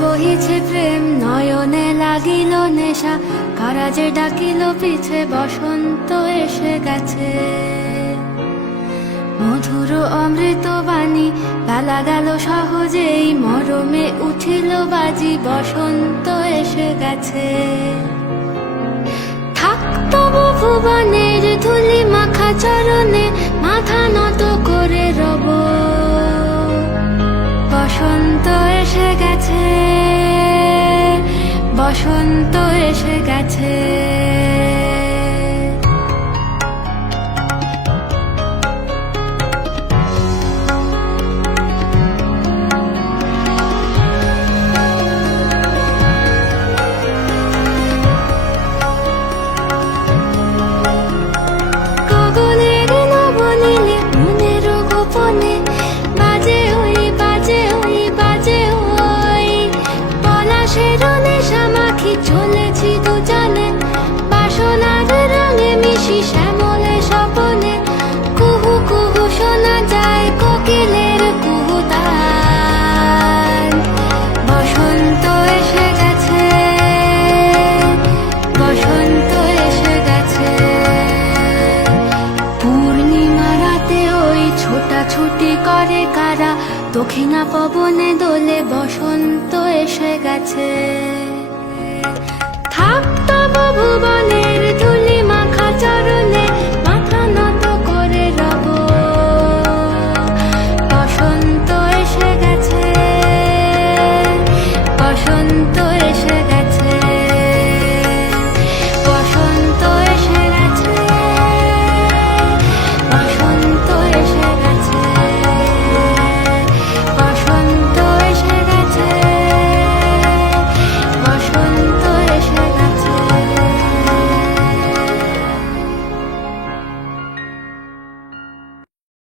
বহিছে প্রেম নয়নে লাগিল নেশা, কারা যে ডাকিল পিছে বসন্ত এসে গেছে। মধুর অমৃত বাণী বেলা গেল সহজেই, মরমে উঠিল বাজি বসন্ত এসে গেছে। থাকতব ভুবনের ধুলি মাখা চরণে, মাথা নত করে রব। বসন্ত এসে গেছে, বসন্ত এসে গেছে। গগনের নবনীলে মনের গোপনে, বাজে ওই বাজে ওই বাজে ওই। পলাশের নেশা মাখি চলেছি দুজনে, বাসনার রঙে মিশি শ্যামলে স্বপনে। কুহু কুহু শোনা যায় কোকিলের কুহুতান। বসন্ত এসে গেছে, বসন্ত এসে গেছে। পূর্ণিমা রাতে ওই ছোটাছুটি করে কারা, দক্ষিণা পবনে দোলে বসন্ত এসে গেছে। থাকতব ভুবনে